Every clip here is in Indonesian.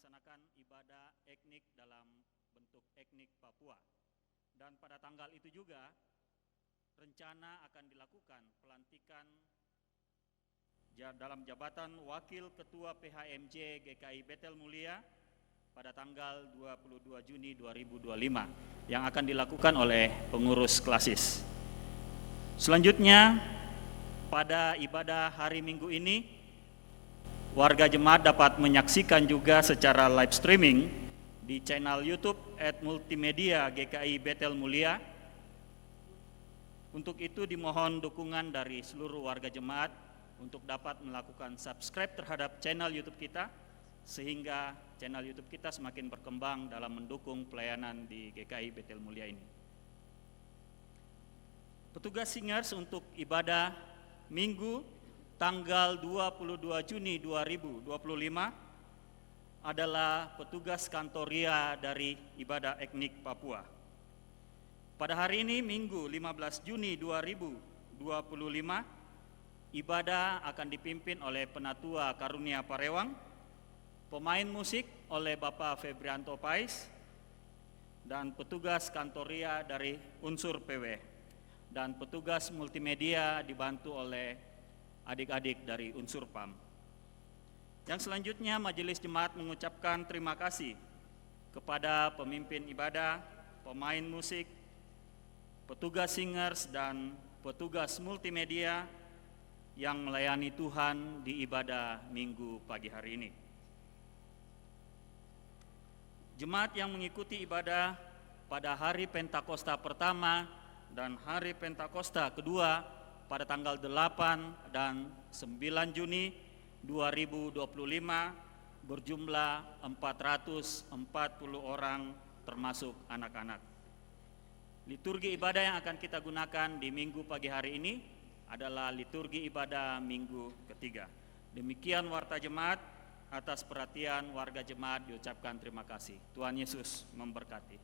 melaksanakan ibadah etnik dalam bentuk etnik Papua. Dan pada tanggal itu juga rencana akan dilakukan pelantikan dalam jabatan Wakil Ketua PHMJ GKI Betel Mulia pada tanggal 22 Juni 2025 yang akan dilakukan oleh pengurus klasis. Selanjutnya, pada ibadah hari Minggu ini, warga jemaat dapat menyaksikan juga secara live streaming di channel YouTube @multimedia GKI Betel Mulia. Untuk itu dimohon dukungan dari seluruh warga jemaat untuk dapat melakukan subscribe terhadap channel YouTube kita, sehingga channel YouTube kita semakin berkembang dalam mendukung pelayanan di GKI Betel Mulia ini. Petugas singers untuk ibadah Minggu tanggal 22 Juni 2025 adalah petugas kantoria dari ibadah etnik Papua. Pada hari ini Minggu 15 Juni 2025, ibadah akan dipimpin oleh Penatua Karunia Parewang, pemain musik oleh Bapak Febrianto Pais, dan petugas kantoria dari unsur PW, dan petugas multimedia dibantu oleh adik-adik dari unsur PAM. Yang selanjutnya majelis jemaat mengucapkan terima kasih kepada pemimpin ibadah, pemain musik, petugas singers, dan petugas multimedia yang melayani Tuhan di ibadah Minggu pagi hari ini. Jemaat yang mengikuti ibadah pada hari Pentakosta pertama dan hari Pentakosta kedua pada tanggal 8 dan 9 Juni 2025 berjumlah 440 orang termasuk anak-anak. Liturgi ibadah yang akan kita gunakan di Minggu pagi hari ini adalah liturgi ibadah Minggu ketiga. Demikian warta jemaat. Atas perhatian warga jemaat diucapkan terima kasih. Tuhan Yesus memberkati.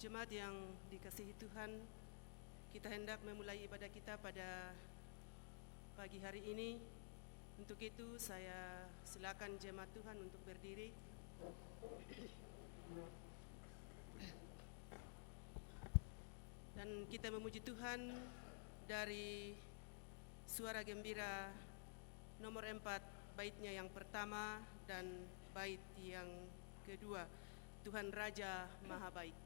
Jemaat yang dikasihi Tuhan, kita hendak memulai ibadah kita pada pagi hari ini. Untuk itu saya silakan jemaat Tuhan untuk berdiri. Dan kita memuji Tuhan dari suara gembira nomor 4, baitnya yang pertama dan bait yang kedua. Tuhan Raja Maha Baik.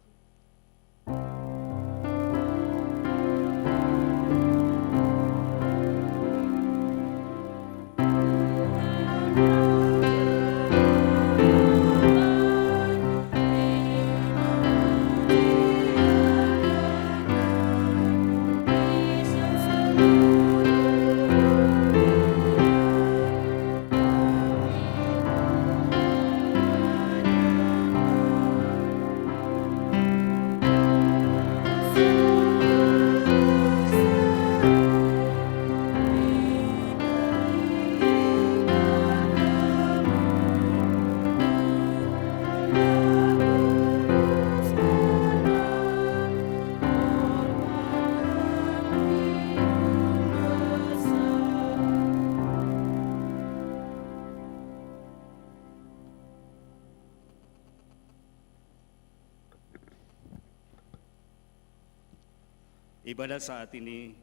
Ibadah saat ini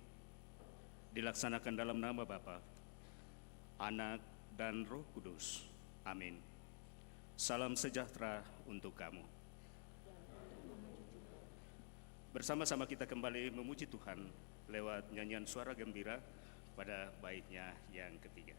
dilaksanakan dalam nama Bapa, Anak, dan Roh Kudus. Amin. Salam sejahtera untuk kamu. Bersama-sama kita kembali memuji Tuhan lewat nyanyian suara gembira pada baitnya yang ketiga.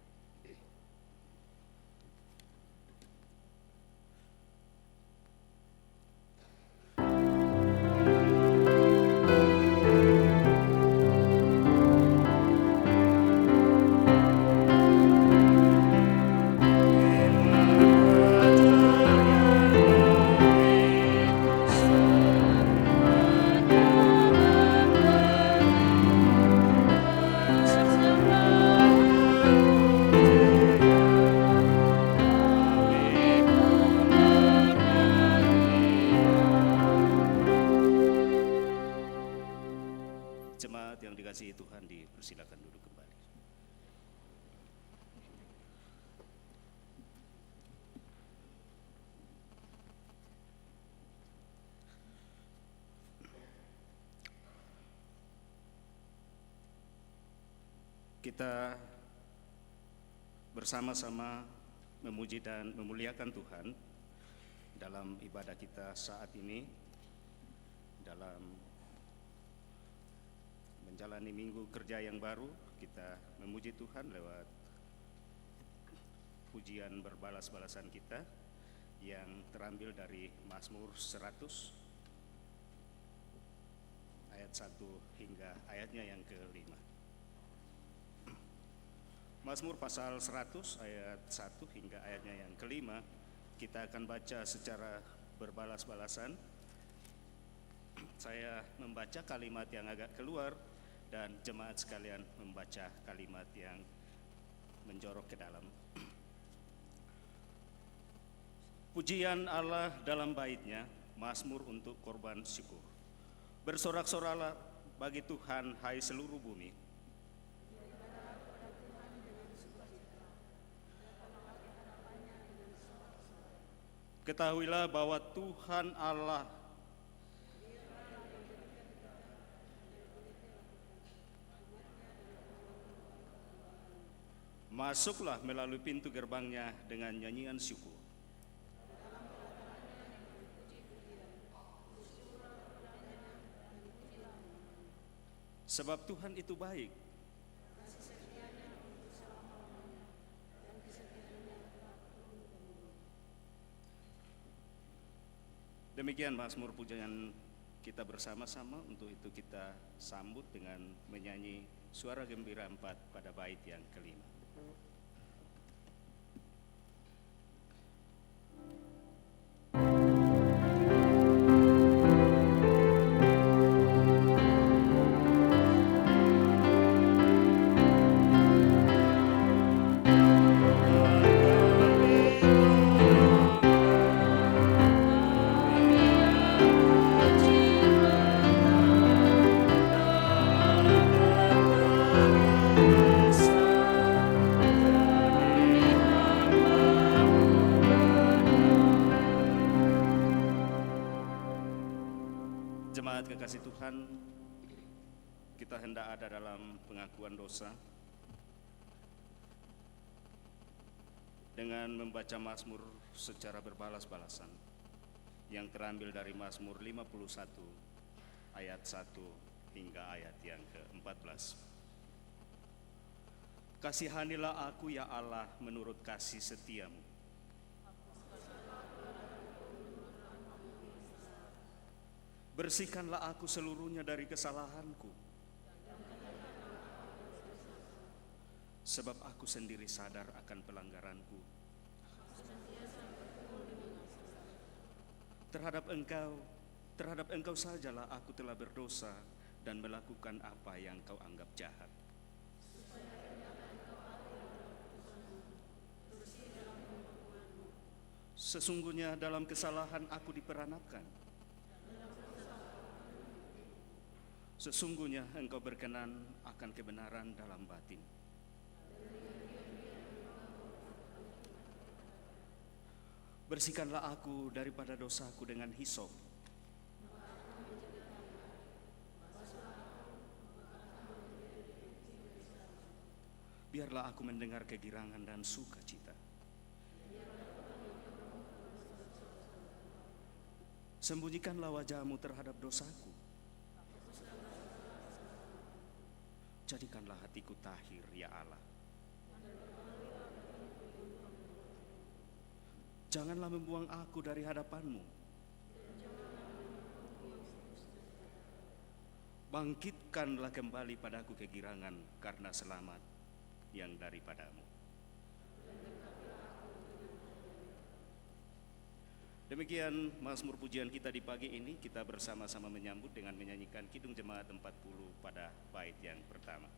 Jemaat yang dikasihi Tuhan, dipersilakan duduk kembali. Kita bersama-sama memuji dan memuliakan Tuhan dalam ibadah kita saat ini, dalam menjalani minggu kerja yang baru. Kita memuji Tuhan lewat pujian berbalas-balasan kita yang terambil dari Mazmur 100 ayat 1 hingga ayatnya yang kelima. Mazmur pasal 100 ayat 1 hingga ayatnya yang kelima kita akan baca secara berbalas-balasan. Saya membaca kalimat yang agak keluar dan jemaat sekalian membaca kalimat yang menjorok ke dalam. Pujian Allah dalam baitnya, Mazmur untuk korban syukur. Bersorak-soraklah bagi Tuhan, hai seluruh bumi. Ketahuilah bahwa Tuhan Allah masuklah melalui pintu gerbangnya dengan nyanyian syukur. Sebab Tuhan itu baik. Demikian Mazmur pujian kita bersama-sama. Untuk itu kita sambut dengan menyanyi suara gembira 4 pada bait yang kelima. Jemaat kekasih Tuhan, kita hendak ada dalam pengakuan dosa dengan membaca Mazmur secara berbalas-balasan yang terambil dari Mazmur 51 ayat 1 hingga ayat yang ke-14. Kasihanilah aku ya Allah menurut kasih setiamu. Bersihkanlah aku seluruhnya dari kesalahanku, sebab aku sendiri sadar akan pelanggaranku. Terhadap engkau sajalah aku telah berdosa dan melakukan apa yang kau anggap jahat. Sesungguhnya dalam kesalahan aku diperanapkan. Sesungguhnya engkau berkenan akan kebenaran dalam batin. Bersihkanlah aku daripada dosaku dengan hisop, biarlah aku mendengar kegirangan dan sukacita. Sembunyikanlah wajahmu terhadap dosaku. Jadikanlah hatiku tahir, ya Allah. Janganlah membuang aku dari hadapanmu. Bangkitkanlah kembali padaku kegirangan karena selamat yang daripadamu. Demikian mazmur pujian kita di pagi ini. Kita bersama-sama menyambut dengan menyanyikan Kidung Jemaat 40 pada bait yang pertama.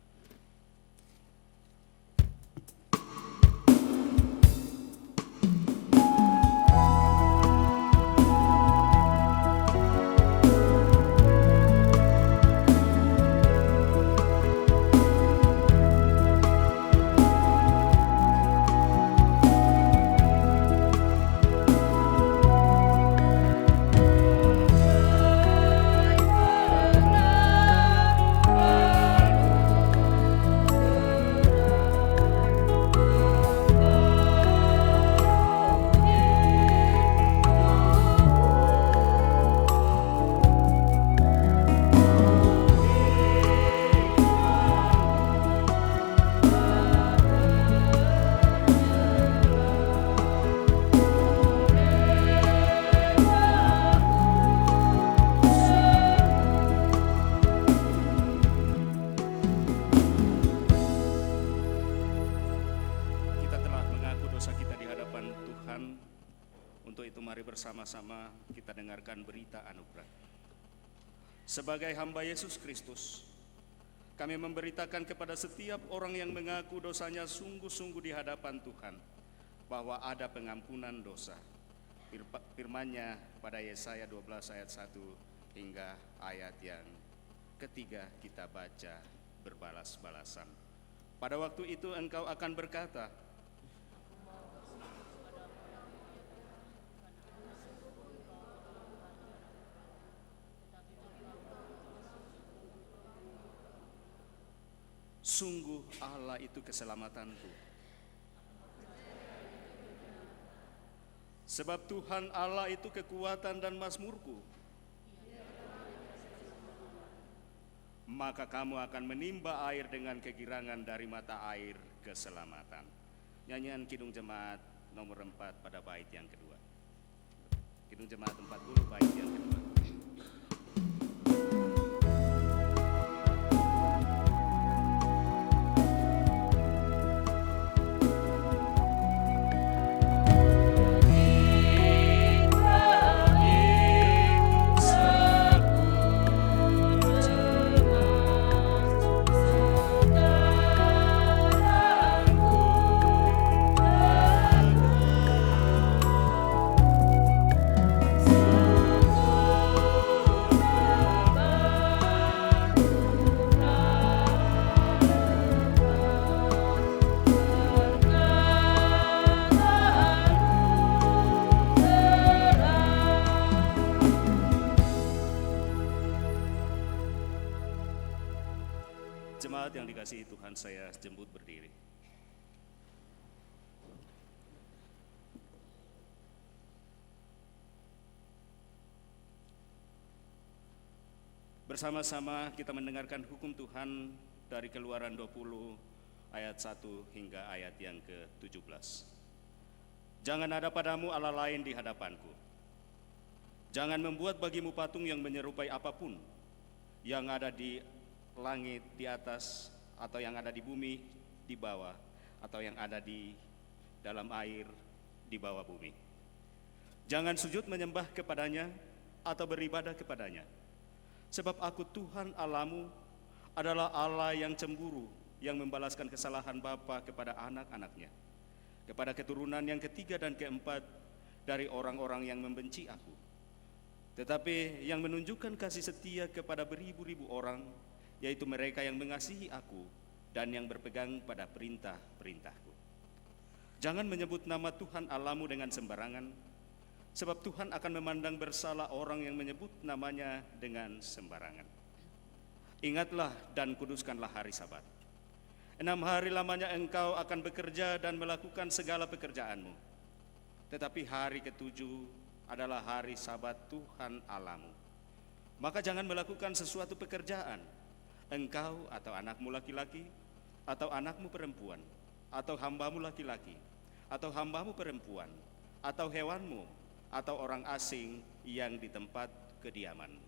Bersama-sama kita dengarkan berita anugerah. Sebagai hamba Yesus Kristus, kami memberitakan kepada setiap orang yang mengaku dosanya sungguh-sungguh di hadapan Tuhan bahwa ada pengampunan dosa. Firman-Nya pada Yesaya 12 ayat 1 hingga ayat yang ketiga kita baca berbalas-balasan. Pada waktu itu engkau akan berkata, sungguh Allah itu keselamatanku. Sebab Tuhan Allah itu kekuatan dan mazmurku. Maka kamu akan menimba air dengan kegirangan dari mata air keselamatan. Nyanyian Kidung Jemaat nomor 4 pada bait yang kedua. Kidung Jemaat 40 bait yang kedua. Jemaat yang dikasihi Tuhan, saya jemput berdiri. Bersama-sama kita mendengarkan hukum Tuhan dari Keluaran 20 ayat 1 hingga ayat yang ke-17. Jangan ada padamu Allah lain di hadapanku. Jangan membuat bagimu patung yang menyerupai apapun yang ada di langit di atas, atau yang ada di bumi di bawah, atau yang ada di dalam air di bawah bumi. Jangan sujud menyembah kepadanya atau beribadah kepadanya. Sebab aku Tuhan Allahmu adalah Allah yang cemburu, yang membalaskan kesalahan bapa kepada anak-anaknya, kepada keturunan yang ketiga dan keempat dari orang-orang yang membenci aku. Tetapi yang menunjukkan kasih setia kepada beribu-ribu orang, yaitu mereka yang mengasihi aku dan yang berpegang pada perintah-perintahku. Jangan menyebut nama Tuhan Allahmu dengan sembarangan, sebab Tuhan akan memandang bersalah orang yang menyebut namanya dengan sembarangan. Ingatlah dan kuduskanlah hari Sabat. 6 hari lamanya engkau akan bekerja dan melakukan segala pekerjaanmu. Tetapi hari ketujuh adalah hari Sabat Tuhan Allahmu. Maka jangan melakukan sesuatu pekerjaan, engkau atau anakmu laki-laki, atau anakmu perempuan, atau hambamu laki-laki, atau hambamu perempuan, atau hewanmu, atau orang asing yang di tempat kediamanmu.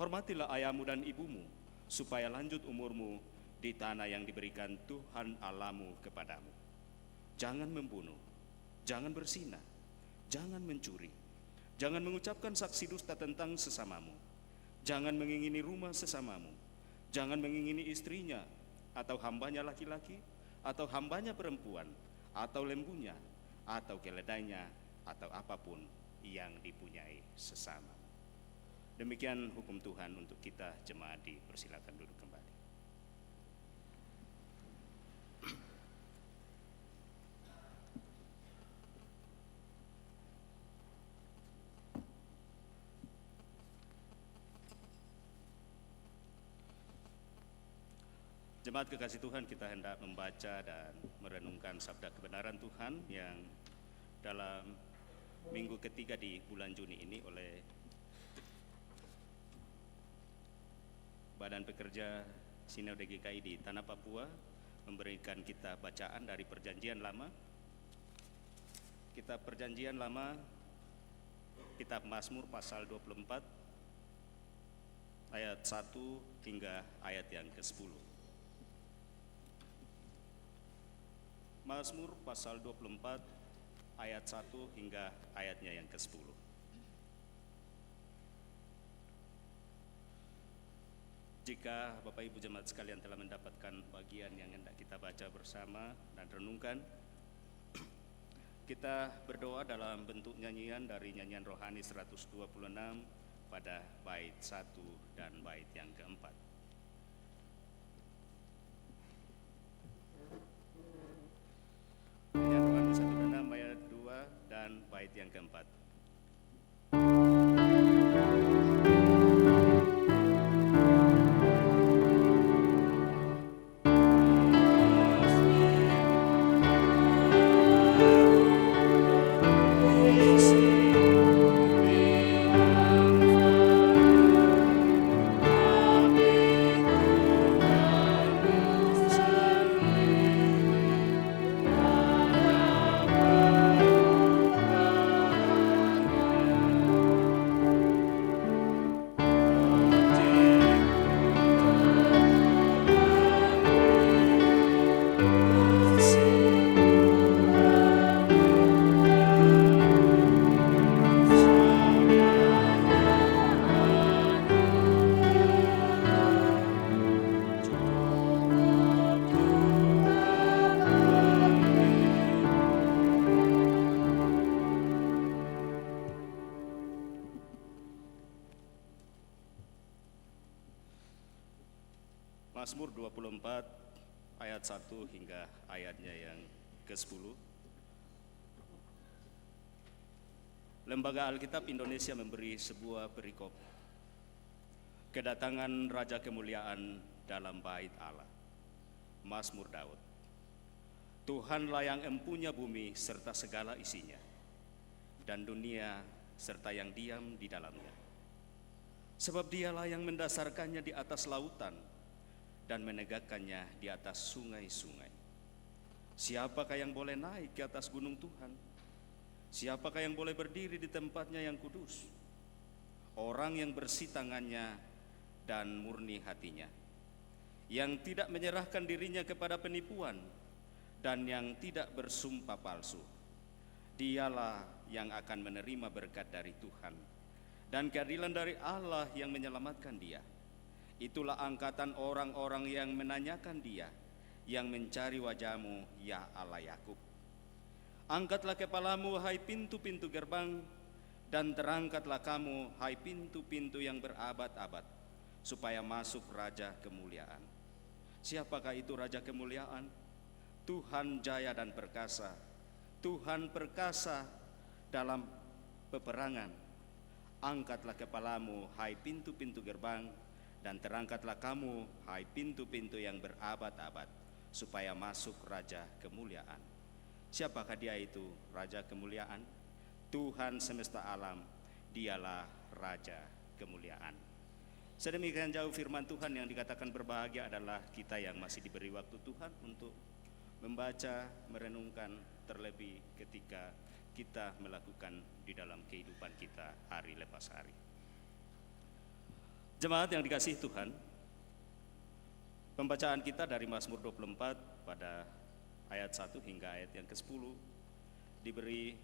Hormatilah ayahmu dan ibumu, supaya lanjut umurmu di tanah yang diberikan Tuhan Allahmu kepadamu. Jangan membunuh, jangan berzina, jangan mencuri, jangan mengucapkan saksi dusta tentang sesamamu, jangan mengingini rumah sesamamu, jangan mengingini istrinya, atau hambanya laki-laki, atau hambanya perempuan, atau lembunya, atau keledainya, atau apapun yang dipunyai sesama. Demikian hukum Tuhan untuk kita jemaat. Dipersilakan duduk kembali. Jemaat kekasih Tuhan, kita hendak membaca dan merenungkan sabda kebenaran Tuhan yang dalam minggu ketiga di bulan Juni ini oleh Badan Pekerja Sinode GKI di Tanah Papua memberikan kita bacaan dari Perjanjian Lama. Kitab Perjanjian Lama, Kitab Mazmur pasal 24 ayat 1 hingga ayat yang ke-10. Mazmur pasal 24 ayat 1 hingga ayatnya yang ke-10. Jika Bapak Ibu jemaat sekalian telah mendapatkan bagian yang hendak kita baca bersama dan renungkan, kita berdoa dalam bentuk nyanyian dari nyanyian rohani 126 pada bait 1 dan bait yang keempat. Nyanyian rohani 126 ayat 2 dan bait yang keempat. Mazmur 24 ayat 1 hingga ayatnya yang ke-10. Lembaga Alkitab Indonesia memberi sebuah perikop. Kedatangan Raja Kemuliaan dalam bait Allah. Mazmur Daud. Tuhanlah yang empunya bumi serta segala isinya, dan dunia serta yang diam di dalamnya. Sebab dialah yang mendasarkannya di atas lautan dan menegakkannya di atas sungai-sungai. Siapakah yang boleh naik ke atas gunung Tuhan? Siapakah yang boleh berdiri di tempatnya yang kudus? Orang yang bersih tangannya dan murni hatinya, yang tidak menyerahkan dirinya kepada penipuan dan yang tidak bersumpah palsu. Dialah yang akan menerima berkat dari Tuhan dan keadilan dari Allah yang menyelamatkan dia. Itulah angkatan orang-orang yang menanyakan dia, yang mencari wajah-Mu, ya Allah Yakub. Angkatlah kepalamu, hai pintu-pintu gerbang, dan terangkatlah kamu, hai pintu-pintu yang berabad-abad, supaya masuk Raja Kemuliaan. Siapakah itu Raja Kemuliaan? Tuhan jaya dan perkasa, Tuhan perkasa dalam peperangan. Angkatlah kepalamu, hai pintu-pintu gerbang, dan terangkatlah kamu, hai pintu-pintu yang berabad-abad, supaya masuk Raja kemuliaan. Siapakah dia itu Raja kemuliaan? Tuhan semesta alam, dialah Raja kemuliaan. Sedemikian jauh firman Tuhan yang dikatakan berbahagia adalah kita yang masih diberi waktu Tuhan untuk membaca, merenungkan terlebih ketika kita melakukan di dalam kehidupan kita hari lepas hari. Jemaat yang dikasihi Tuhan, pembacaan kita dari Mazmur 24 pada ayat 1 hingga ayat yang ke-10 diberi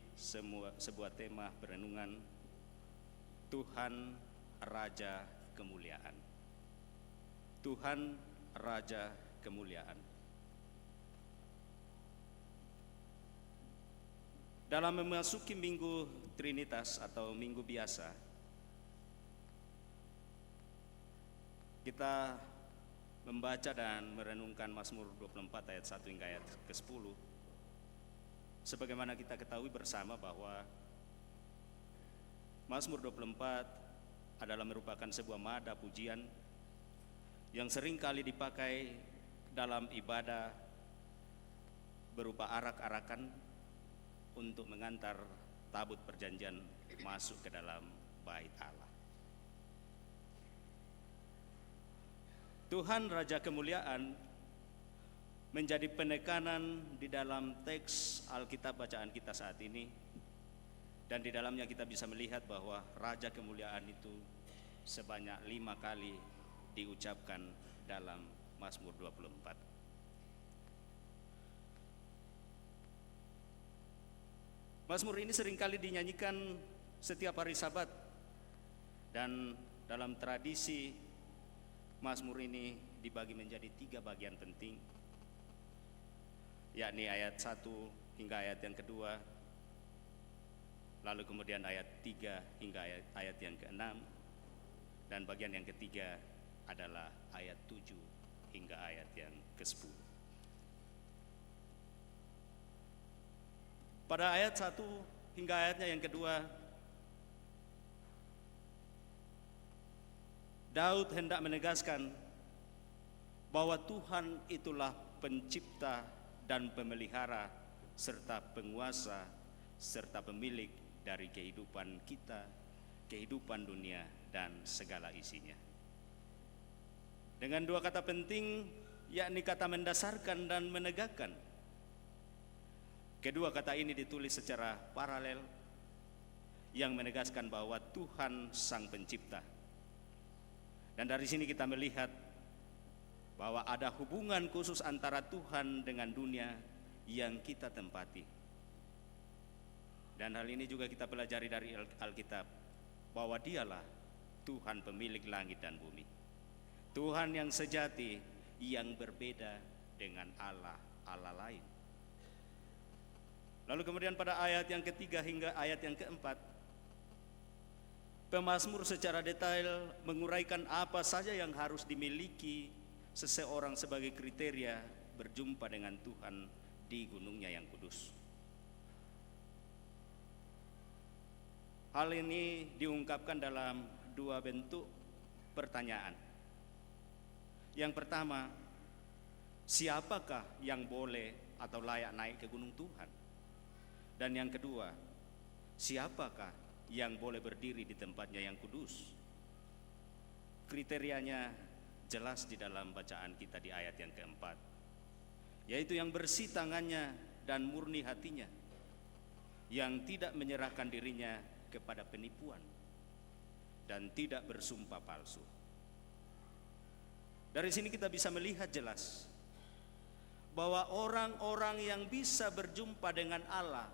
sebuah tema perenungan Tuhan Raja Kemuliaan. Tuhan Raja Kemuliaan. Dalam memasuki minggu Trinitas atau minggu biasa, kita membaca dan merenungkan Mazmur 24 ayat 1 hingga ayat ke-10. Sebagaimana kita ketahui bersama bahwa Mazmur 24 adalah merupakan sebuah nada pujian yang sering kali dipakai dalam ibadah berupa arak-arakan untuk mengantar tabut perjanjian masuk ke dalam bait Allah. Tuhan Raja Kemuliaan menjadi penekanan di dalam teks Alkitab bacaan kita saat ini, dan di dalamnya kita bisa melihat bahwa Raja Kemuliaan itu sebanyak 5 kali diucapkan dalam Mazmur 24. Mazmur ini seringkali dinyanyikan setiap hari Sabat, dan dalam tradisi Mazmur ini dibagi menjadi 3 bagian penting, yakni ayat 1 hingga ayat yang kedua, lalu kemudian ayat 3 hingga ayat yang ke-6, dan bagian yang ketiga adalah ayat 7 hingga ayat yang ke-10. Pada ayat 1 hingga ayatnya yang kedua, Daud hendak menegaskan bahwa Tuhan itulah pencipta dan pemelihara serta penguasa serta pemilik dari kehidupan kita, kehidupan dunia dan segala isinya. Dengan 2 kata penting, yakni kata mendasarkan dan menegakkan. Kedua kata ini ditulis secara paralel yang menegaskan bahwa Tuhan Sang Pencipta. Dan dari sini kita melihat bahwa ada hubungan khusus antara Tuhan dengan dunia yang kita tempati. Dan hal ini juga kita pelajari dari Alkitab, bahwa Dialah Tuhan pemilik langit dan bumi. Tuhan yang sejati yang berbeda dengan Allah lain. Lalu kemudian pada ayat yang ketiga hingga ayat yang keempat, pemazmur secara detail menguraikan apa saja yang harus dimiliki seseorang sebagai kriteria berjumpa dengan Tuhan di gunungnya yang kudus. Hal ini diungkapkan dalam 2 bentuk pertanyaan. Yang pertama, siapakah yang boleh atau layak naik ke gunung Tuhan? Dan yang kedua, siapakah yang boleh berdiri di tempatnya yang kudus? Kriterianya jelas di dalam bacaan kita di ayat yang keempat, yaitu yang bersih tangannya dan murni hatinya, yang tidak menyerahkan dirinya kepada penipuan dan tidak bersumpah palsu. Dari sini kita bisa melihat jelas bahwa orang-orang yang bisa berjumpa dengan Allah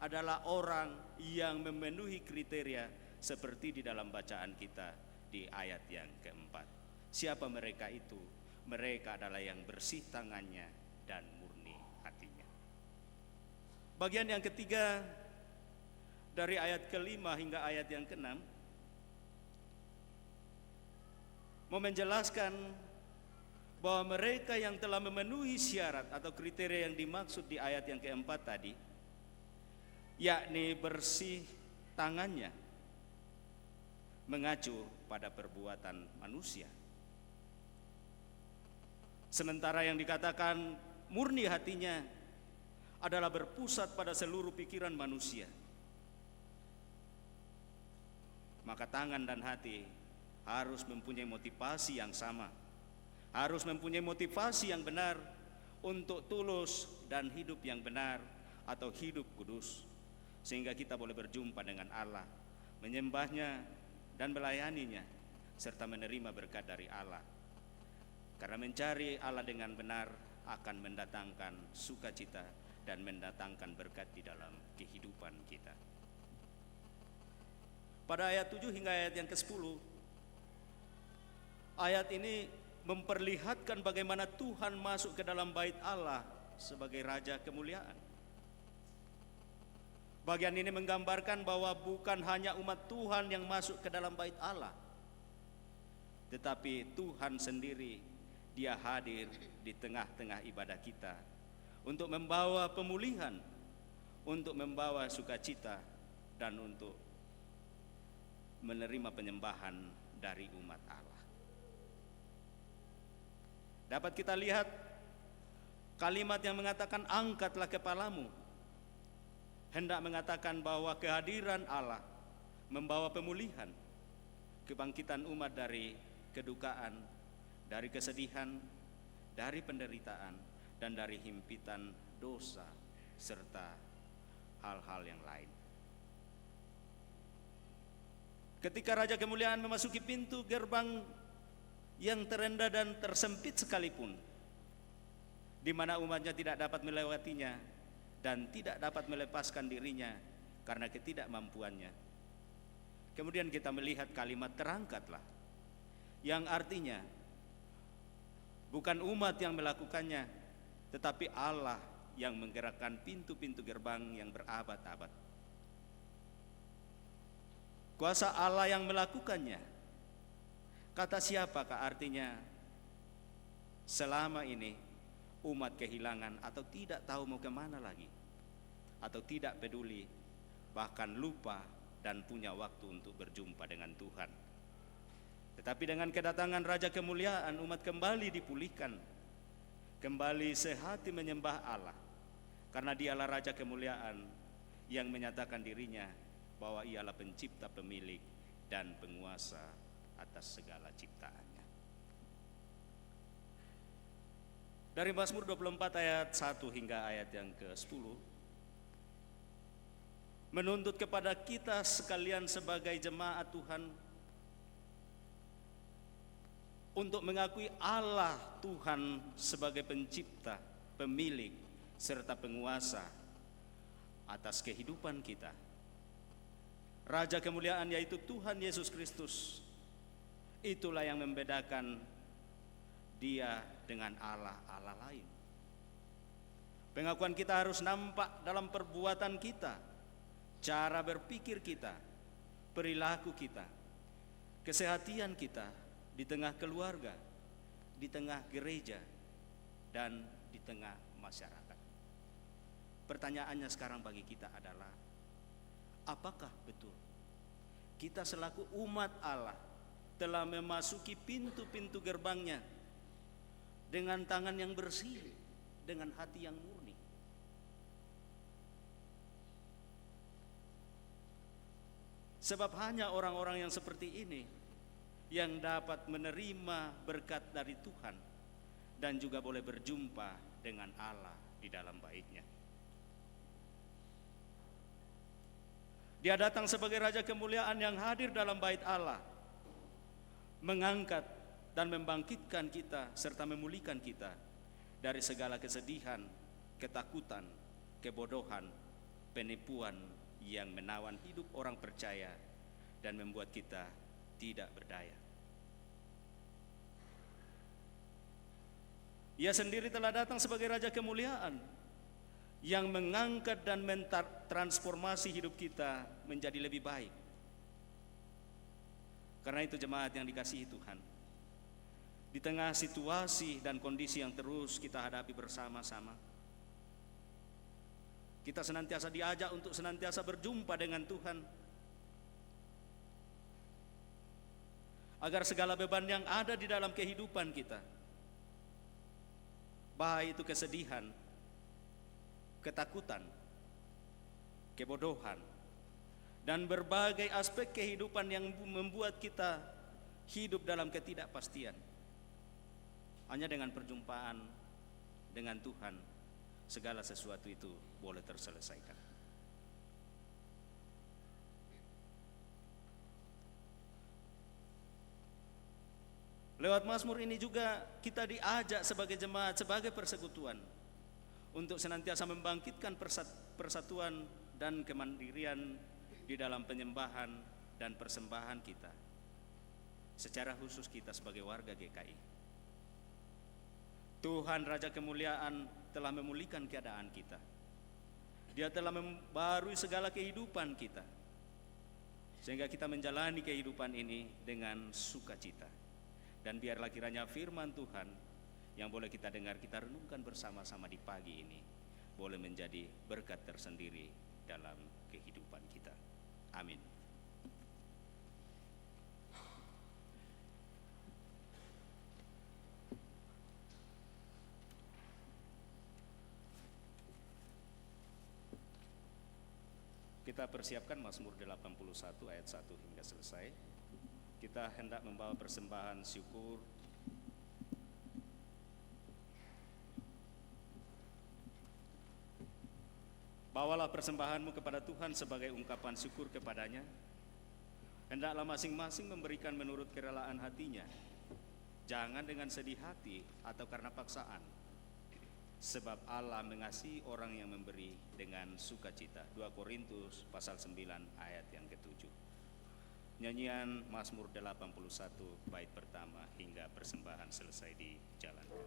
adalah orang yang memenuhi kriteria seperti di dalam bacaan kita di ayat yang keempat. Siapa mereka itu? Mereka adalah yang bersih tangannya dan murni hatinya. Bagian yang ketiga dari ayat ke-5 hingga ayat yang ke-6 mau menjelaskan bahwa mereka yang telah memenuhi syarat atau kriteria yang dimaksud di ayat yang keempat tadi, yakni bersih tangannya, mengacu pada perbuatan manusia. Sementara yang dikatakan murni hatinya adalah berpusat pada seluruh pikiran manusia. Maka tangan dan hati harus mempunyai motivasi yang sama, harus mempunyai motivasi yang benar untuk tulus dan hidup yang benar atau hidup kudus, sehingga kita boleh berjumpa dengan Allah, menyembahnya dan melayaninya, serta menerima berkat dari Allah. Karena mencari Allah dengan benar akan mendatangkan sukacita dan mendatangkan berkat di dalam kehidupan kita. Pada ayat 7 hingga ayat yang ke-10, ayat ini memperlihatkan bagaimana Tuhan masuk ke dalam bait Allah sebagai Raja kemuliaan. Bagian ini menggambarkan bahwa bukan hanya umat Tuhan yang masuk ke dalam bait Allah, tetapi Tuhan sendiri, Dia hadir di tengah-tengah ibadah kita untuk membawa pemulihan, untuk membawa sukacita, dan untuk menerima penyembahan dari umat Allah. Dapat kita lihat kalimat yang mengatakan angkatlah kepalamu, hendak mengatakan bahwa kehadiran Allah membawa pemulihan, kebangkitan umat dari kedukaan, dari kesedihan, dari penderitaan, dan dari himpitan dosa, serta hal-hal yang lain. Ketika Raja Kemuliaan memasuki pintu gerbang yang terendah dan tersempit sekalipun, di mana umatnya tidak dapat melewatinya dan tidak dapat melepaskan dirinya karena ketidakmampuannya, kemudian kita melihat kalimat terangkatlah, yang artinya bukan umat yang melakukannya, tetapi Allah yang menggerakkan pintu-pintu gerbang yang berabad-abad. Kuasa Allah yang melakukannya. Kata siapakah artinya? Selama ini umat kehilangan atau tidak tahu mau kemana lagi, atau tidak peduli, bahkan lupa dan punya waktu untuk berjumpa dengan Tuhan. Tetapi dengan kedatangan Raja Kemuliaan, umat kembali dipulihkan, kembali sehati menyembah Allah, karena Dialah Raja Kemuliaan yang menyatakan dirinya bahwa Ialah pencipta, pemilik, dan penguasa atas segala ciptaannya. Dari Mazmur 24 ayat 1 hingga ayat yang ke-10 menuntut kepada kita sekalian sebagai jemaat Tuhan untuk mengakui Allah Tuhan sebagai pencipta, pemilik, serta penguasa atas kehidupan kita. Raja kemuliaan yaitu Tuhan Yesus Kristus, itulah yang membedakan Dia dengan Allah lain. Pengakuan kita harus nampak dalam perbuatan kita, cara berpikir kita, perilaku kita, keseharian kita, di tengah keluarga, di tengah gereja, dan di tengah masyarakat. Pertanyaannya sekarang bagi kita adalah, apakah betul kita selaku umat Allah telah memasuki pintu-pintu gerbangnya dengan tangan yang bersih, dengan hati yang murni? Sebab hanya orang-orang yang seperti ini yang dapat menerima berkat dari Tuhan dan juga boleh berjumpa dengan Allah di dalam bait-Nya. Dia datang sebagai Raja Kemuliaan yang hadir dalam bait Allah, mengangkat dan membangkitkan kita serta memulihkan kita dari segala kesedihan, ketakutan, kebodohan, penipuan yang menawan hidup orang percaya dan membuat kita tidak berdaya. Ia sendiri telah datang sebagai Raja Kemuliaan yang mengangkat dan mentransformasi hidup kita menjadi lebih baik. Karena itu jemaat yang dikasihi Tuhan, di tengah situasi dan kondisi yang terus kita hadapi bersama-sama, kita senantiasa diajak untuk senantiasa berjumpa dengan Tuhan, agar segala beban yang ada di dalam kehidupan kita baik itu kesedihan, ketakutan, kebodohan, dan berbagai aspek kehidupan yang membuat kita hidup dalam ketidakpastian. Hanya dengan perjumpaan dengan Tuhan, segala sesuatu itu boleh terselesaikan. Lewat Mazmur ini juga kita diajak sebagai jemaat, sebagai persekutuan, untuk senantiasa membangkitkan persatuan dan kemandirian di dalam penyembahan dan persembahan kita, secara khusus kita sebagai warga GKI. Tuhan Raja Kemuliaan telah memulihkan keadaan kita. Dia telah membarui segala kehidupan kita, sehingga kita menjalani kehidupan ini dengan sukacita. Dan biarlah kiranya firman Tuhan yang boleh kita dengar, kita renungkan bersama-sama di pagi ini, boleh menjadi berkat tersendiri dalam kehidupan kita. Amin. Kita persiapkan Mazmur 81 ayat 1 hingga selesai. Kita hendak membawa persembahan syukur Bawalah persembahanmu kepada Tuhan sebagai ungkapan syukur kepadanya. Hendaklah masing-masing memberikan menurut kerelaan hatinya, jangan dengan sedih hati atau karena paksaan, sebab Allah mengasihi orang yang memberi dengan sukacita. 2 Korintus pasal 9 ayat yang ke-7. Nyanyian Mazmur 81 bait pertama hingga persembahan selesai dijalankan.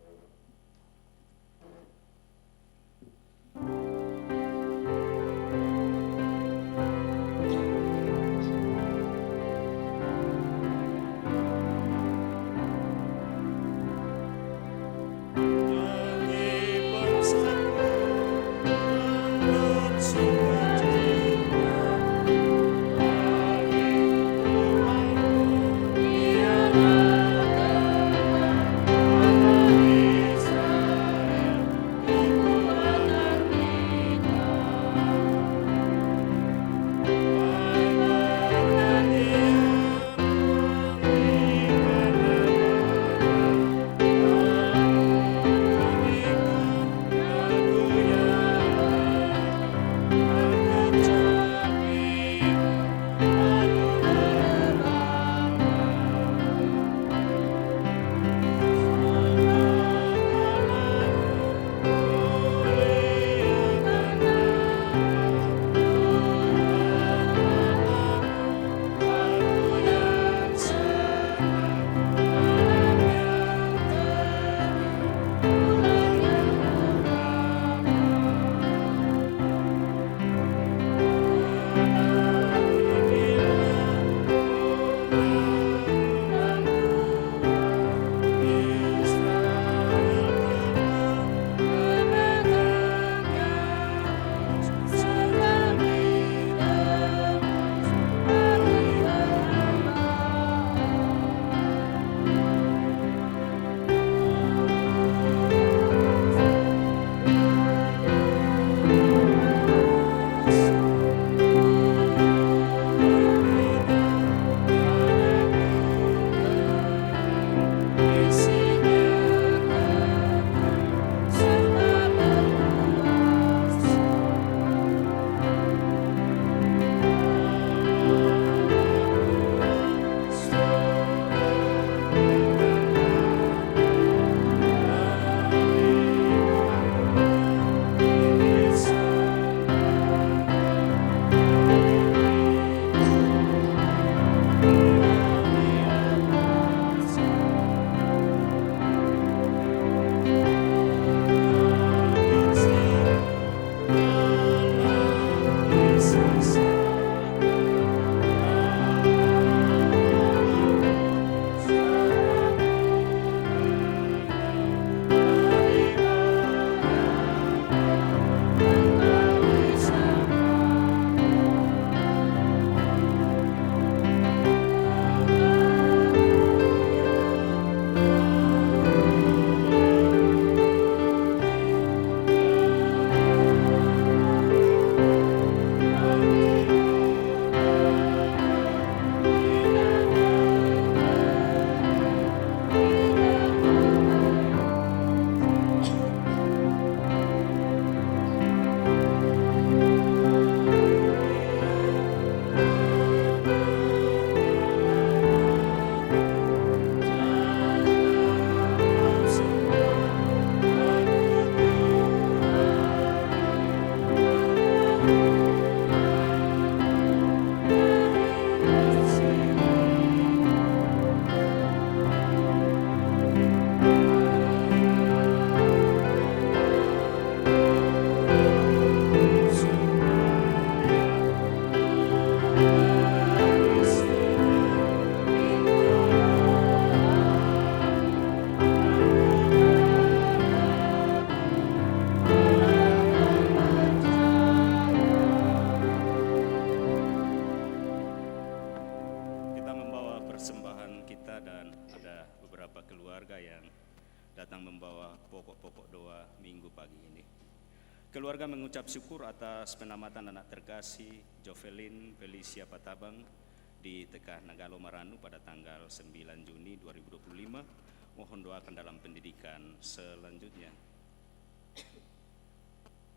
keluarga yang datang membawa pokok-pokok doa minggu pagi ini. Keluarga mengucap syukur atas penamatan anak terkasih Jovelin Felicia Patabang di TK Nagalo Maranu pada tanggal 9 Juni 2025. Mohon doakan dalam pendidikan selanjutnya.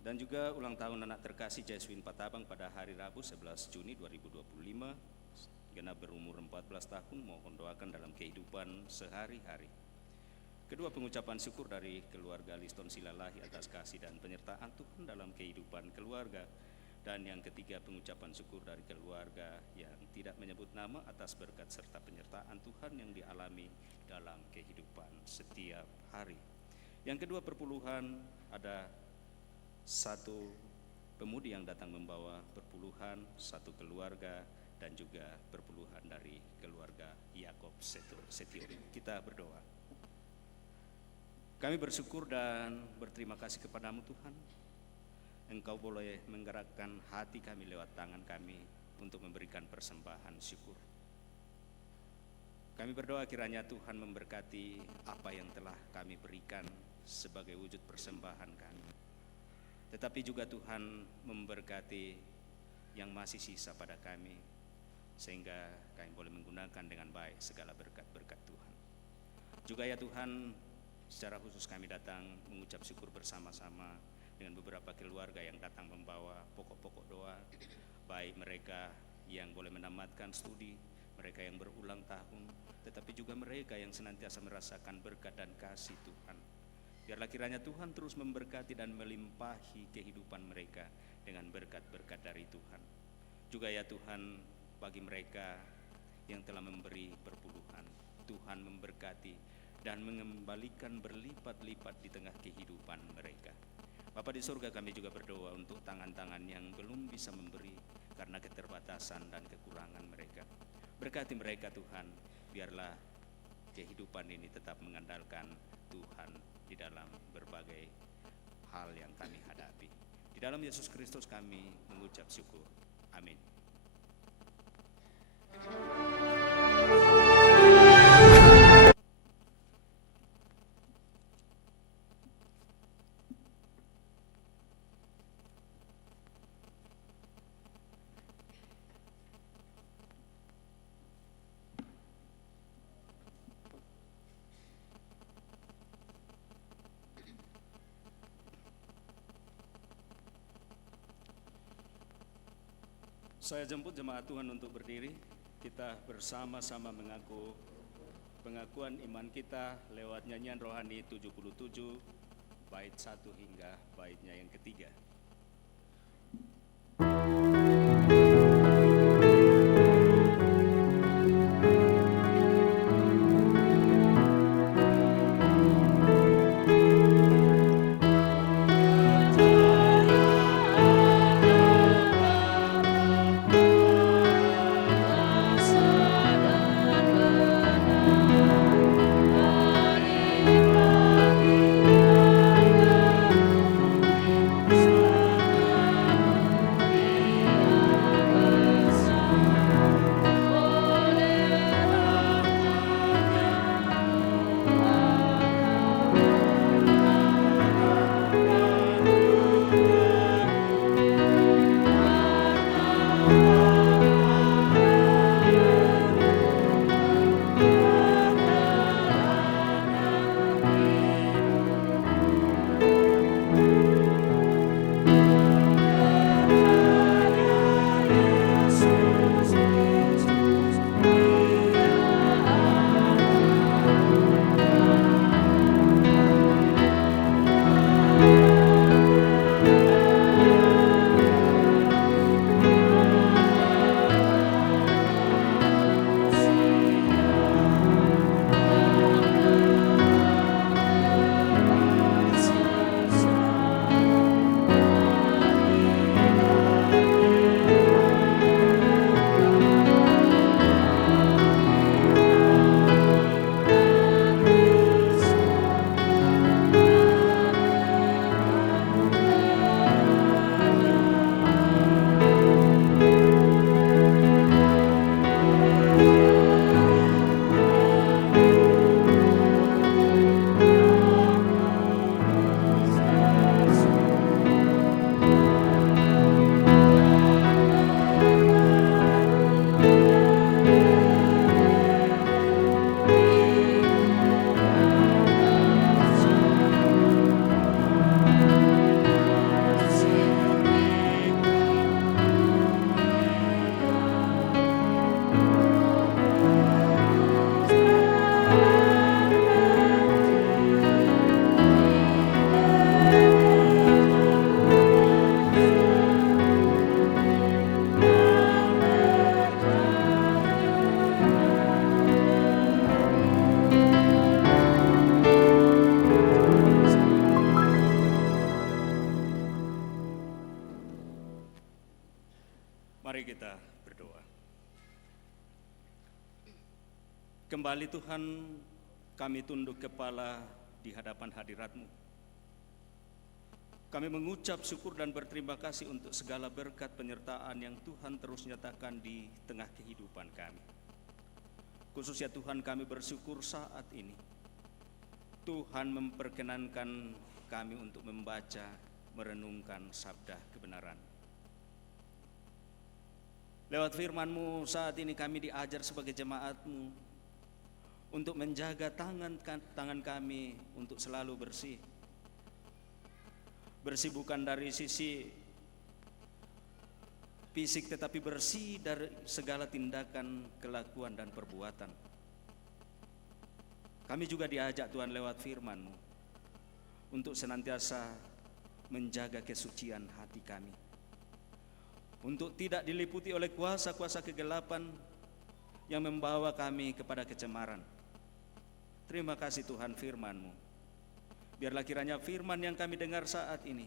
Dan juga ulang tahun anak terkasih Jeswin Patabang pada hari Rabu 11 Juni 2025, genap berumur 14 tahun, mohon doakan dalam kehidupan sehari-hari. Kedua, pengucapan syukur dari keluarga Liston Silalahi atas kasih dan penyertaan Tuhan dalam kehidupan keluarga. Dan yang ketiga, pengucapan syukur dari keluarga yang tidak menyebut nama atas berkat serta penyertaan Tuhan yang dialami dalam kehidupan setiap hari. Yang kedua, perpuluhan, ada satu pemudi yang datang membawa perpuluhan, satu keluarga, dan juga perpuluhan dari keluarga Yakob Setio. Kita berdoa. Kami bersyukur dan berterima kasih kepadamu Tuhan. Engkau boleh menggerakkan hati kami lewat tangan kami untuk memberikan persembahan syukur. Kami berdoa kiranya Tuhan memberkati apa yang telah kami berikan sebagai wujud persembahan kami. Tetapi juga Tuhan memberkati yang masih sisa pada kami, sehingga kami boleh menggunakan dengan baik segala berkat-berkat Tuhan. Juga ya Tuhan, secara khusus kami datang mengucap syukur bersama-sama dengan beberapa keluarga yang datang membawa pokok-pokok doa, baik mereka yang boleh menamatkan studi, mereka yang berulang tahun, tetapi juga mereka yang senantiasa merasakan berkat dan kasih Tuhan. Biarlah kiranya Tuhan terus memberkati dan melimpahi kehidupan mereka dengan berkat-berkat dari Tuhan. Juga ya Tuhan, bagi mereka yang telah memberi perpuluhan, Tuhan memberkati dan mengembalikan berlipat-lipat di tengah kehidupan mereka. Bapa di surga, kami juga berdoa untuk tangan-tangan yang belum bisa memberi karena keterbatasan dan kekurangan mereka. Berkati mereka Tuhan, biarlah kehidupan ini tetap mengandalkan Tuhan di dalam berbagai hal yang kami hadapi. Di dalam Yesus Kristus kami mengucap syukur. Amin. Saya jemput jemaat Tuhan untuk berdiri. Kita bersama-sama mengaku pengakuan iman kita lewat nyanyian rohani 77 bait 1 hingga baitnya yang ketiga. Sa Mari kita berdoa. Kembali Tuhan, kami tunduk kepala di hadapan hadirat-Mu. Kami mengucap syukur dan berterima kasih untuk segala berkat penyertaan yang Tuhan terus nyatakan di tengah kehidupan kami. Khususnya Tuhan, kami bersyukur saat ini Tuhan memperkenankan kami untuk membaca, merenungkan sabda kebenaran. Lewat firman-Mu saat ini kami diajar sebagai jemaat-Mu untuk menjaga tangan kami untuk selalu bersih. Bersih bukan dari sisi fisik, tetapi bersih dari segala tindakan, kelakuan, dan perbuatan. Kami juga diajak Tuhan lewat firman-Mu untuk senantiasa menjaga kesucian hati kami, untuk tidak diliputi oleh kuasa-kuasa kegelapan yang membawa kami kepada kecemaran. Terima kasih Tuhan firman-Mu. Biarlah kiranya firman yang kami dengar saat ini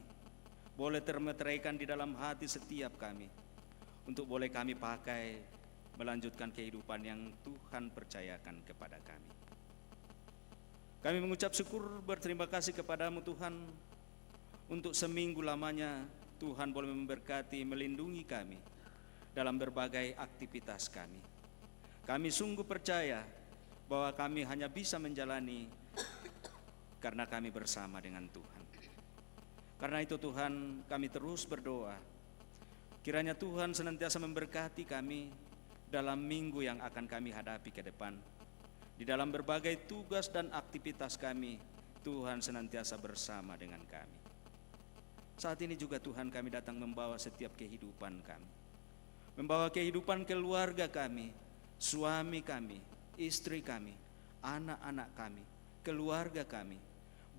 boleh termeteraikan di dalam hati setiap kami, untuk boleh kami pakai melanjutkan kehidupan yang Tuhan percayakan kepada kami. Kami mengucap syukur berterima kasih kepadamu Tuhan, untuk seminggu lamanya Tuhan boleh memberkati, melindungi kami dalam berbagai aktivitas kami. Kami sungguh percaya bahwa kami hanya bisa menjalani karena kami bersama dengan Tuhan. Karena itu Tuhan, kami terus berdoa, kiranya Tuhan senantiasa memberkati kami dalam minggu yang akan kami hadapi ke depan. Di dalam berbagai tugas dan aktivitas kami, Tuhan senantiasa bersama dengan kami. Saat ini juga Tuhan, kami datang membawa setiap kehidupan kami, membawa kehidupan keluarga kami, suami kami, istri kami, anak-anak kami, keluarga kami,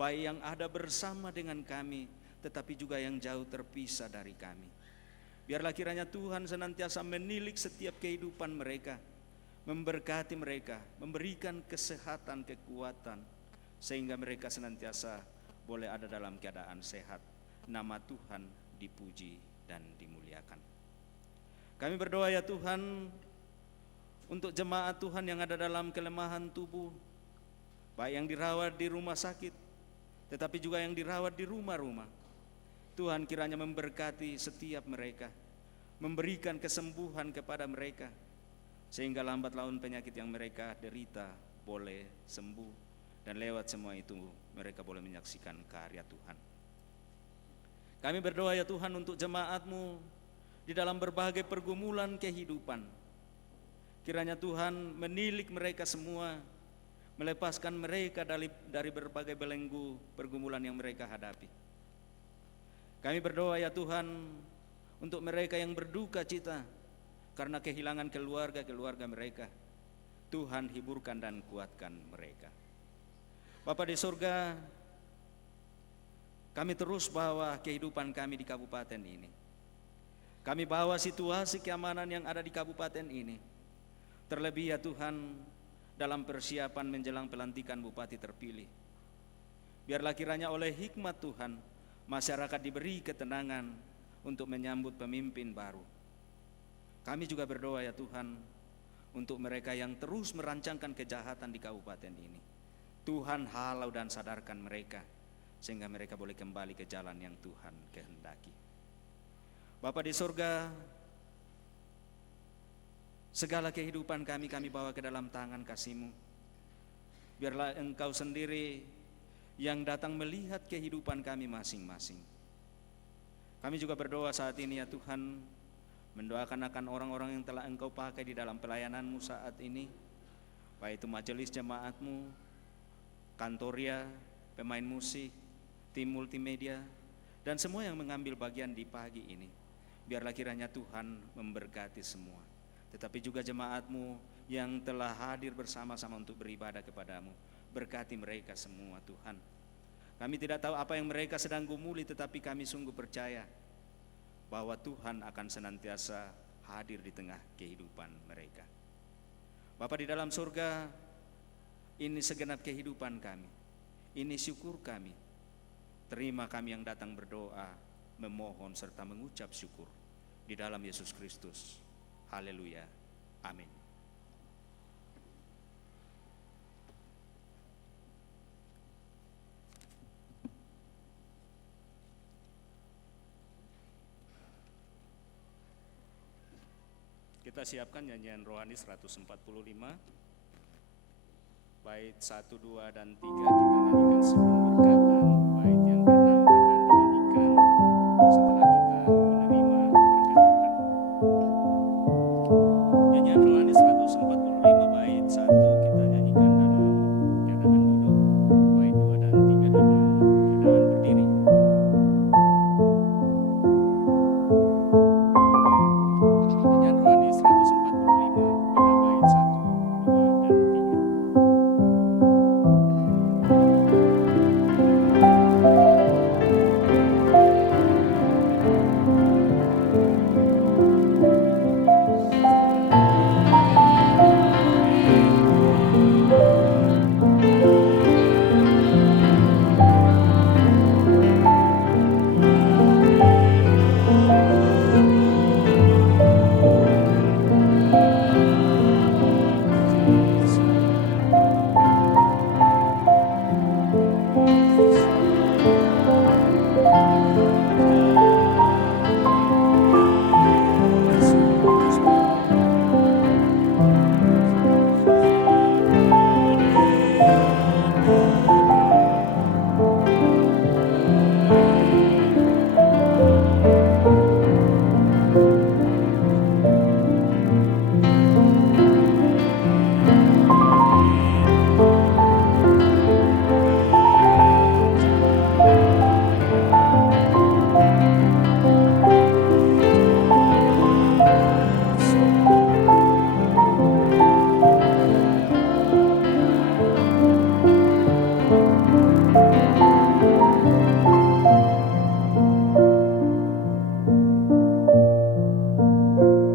baik yang ada bersama dengan kami, tetapi juga yang jauh terpisah dari kami. Biarlah kiranya Tuhan senantiasa menilik setiap kehidupan mereka, memberkati mereka, memberikan kesehatan, kekuatan, sehingga mereka senantiasa boleh ada dalam keadaan sehat. Nama Tuhan dipuji dan dimuliakan. Kami berdoa ya Tuhan, untuk jemaat Tuhan yang ada dalam kelemahan tubuh, baik yang dirawat di rumah sakit, tetapi juga yang dirawat di rumah-rumah. Tuhan kiranya memberkati setiap mereka, memberikan kesembuhan kepada mereka, sehingga lambat laun penyakit yang mereka derita boleh sembuh, dan lewat semua itu mereka boleh menyaksikan karya Tuhan. Kami berdoa ya Tuhan untuk jemaat-Mu di dalam berbagai pergumulan kehidupan. Kiranya Tuhan menilik mereka semua, melepaskan mereka dari berbagai belenggu pergumulan yang mereka hadapi. Kami berdoa ya Tuhan untuk mereka yang berduka cita karena kehilangan keluarga mereka. Tuhan hiburkan dan kuatkan mereka. Bapa di surga, kami terus bawa kehidupan kami di kabupaten ini. Kami bawa situasi keamanan yang ada di kabupaten ini. Terlebih ya Tuhan, dalam persiapan menjelang pelantikan bupati terpilih. Biarlah kiranya oleh hikmat Tuhan, masyarakat diberi ketenangan untuk menyambut pemimpin baru. Kami juga berdoa ya Tuhan, untuk mereka yang terus merancangkan kejahatan di kabupaten ini. Tuhan halau dan sadarkan mereka, sehingga mereka boleh kembali ke jalan yang Tuhan kehendaki. Bapa di surga, segala kehidupan kami bawa ke dalam tangan kasih-Mu. Biarlah Engkau sendiri yang datang melihat kehidupan kami masing-masing. Kami juga berdoa saat ini ya Tuhan, mendoakan akan orang-orang yang telah Engkau pakai di dalam pelayanan-Mu saat ini, baik itu majelis jemaat-Mu, kantoria, pemain musik, tim multimedia, dan semua yang mengambil bagian di pagi ini. Biarlah kiranya Tuhan memberkati semua. Tetapi juga jemaat-Mu yang telah hadir bersama-sama untuk beribadah kepada-Mu, berkati mereka semua Tuhan. Kami tidak tahu apa yang mereka sedang gumuli, tetapi kami sungguh percaya bahwa Tuhan akan senantiasa hadir di tengah kehidupan mereka. Bapa di dalam surga, ini segenap kehidupan kami, ini syukur kami. Terima kami yang datang berdoa, memohon serta mengucap syukur. di dalam Yesus Kristus. Haleluya. Amin. Kita siapkan nyanyian rohani 145, bait 1, 2, dan 3 kita nyanyikan sebelum berkat, dan bait yang ke-6 akan dinyanyikan setelah kita menerima berkat Tuhan. Nyanyian rohani 145 bait 1 kita nyanyikan dalam keadaan duduk, bait 2 dan 3 dalam keadaan berdiri. Nyanyian rohani 145 pada bait 1, 2, dan 3.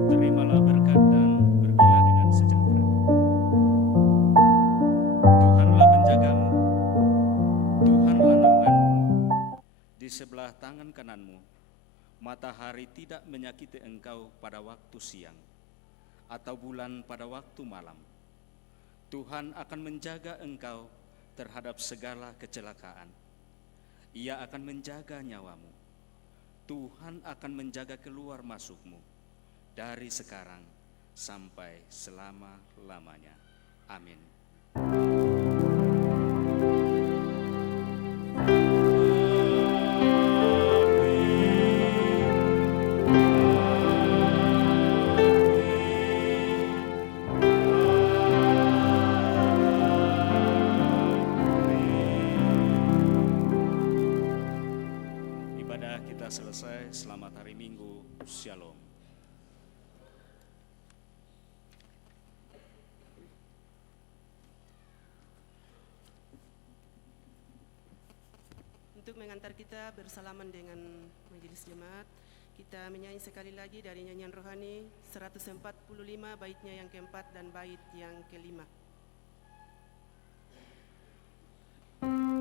Terimalah berkat dan pergilah dengan sejahtera. Tuhanlah penjagamu, Tuhanlah naunganmu. Di sebelah tangan kananmu, matahari tidak menyakiti engkau pada waktu siang, atau bulan pada waktu malam. Tuhan akan menjaga engkau terhadap segala kecelakaan. Ia akan menjaga nyawamu. Tuhan akan menjaga keluar masukmu dari sekarang sampai selama-lamanya. Amin. Ibadah kita selesai. Selamat hari Minggu. Shalom. Untuk mengantar kita bersalaman dengan majelis jemaat, kita menyanyi sekali lagi dari nyanyian rohani 145 baitnya yang keempat dan bait yang kelima. Terima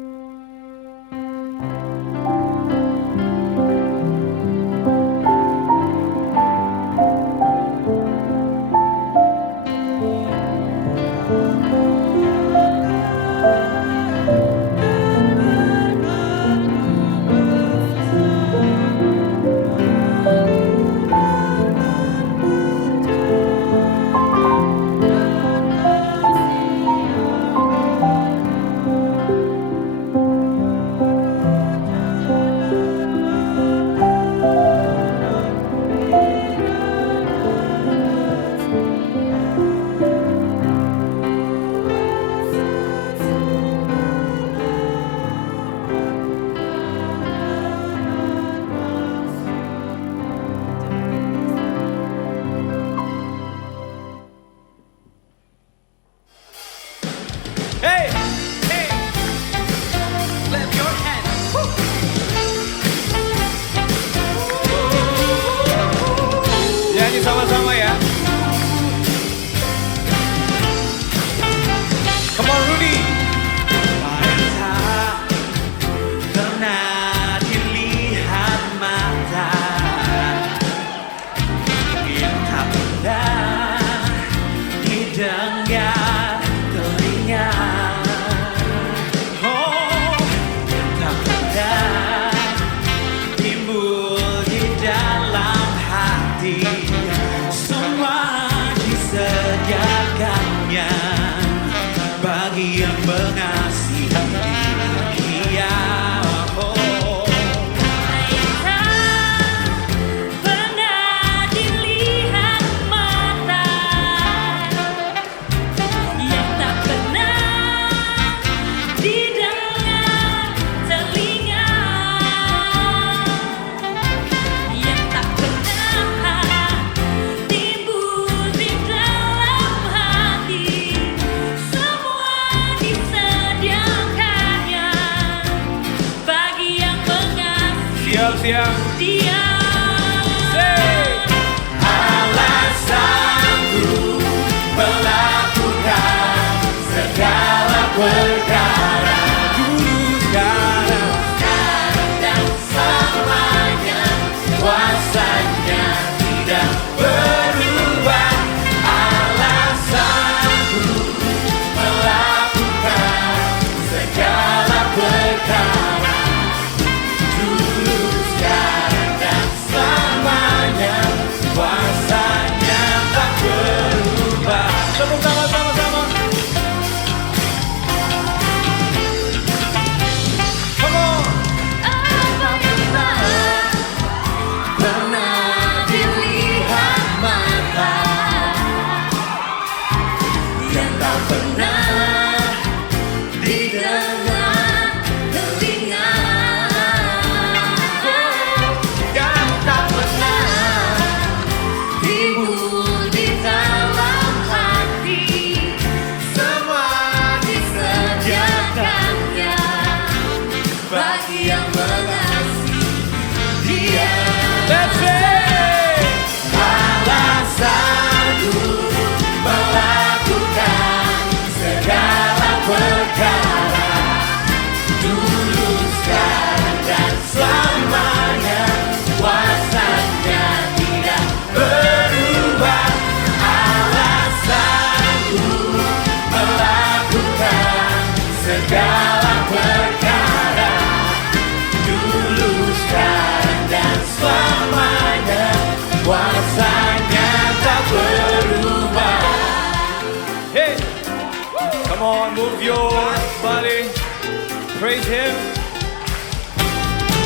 praise Him.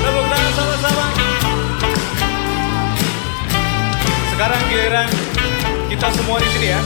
Tepuk tangan sama-sama. Sekarang giliran kita semua di sini ya.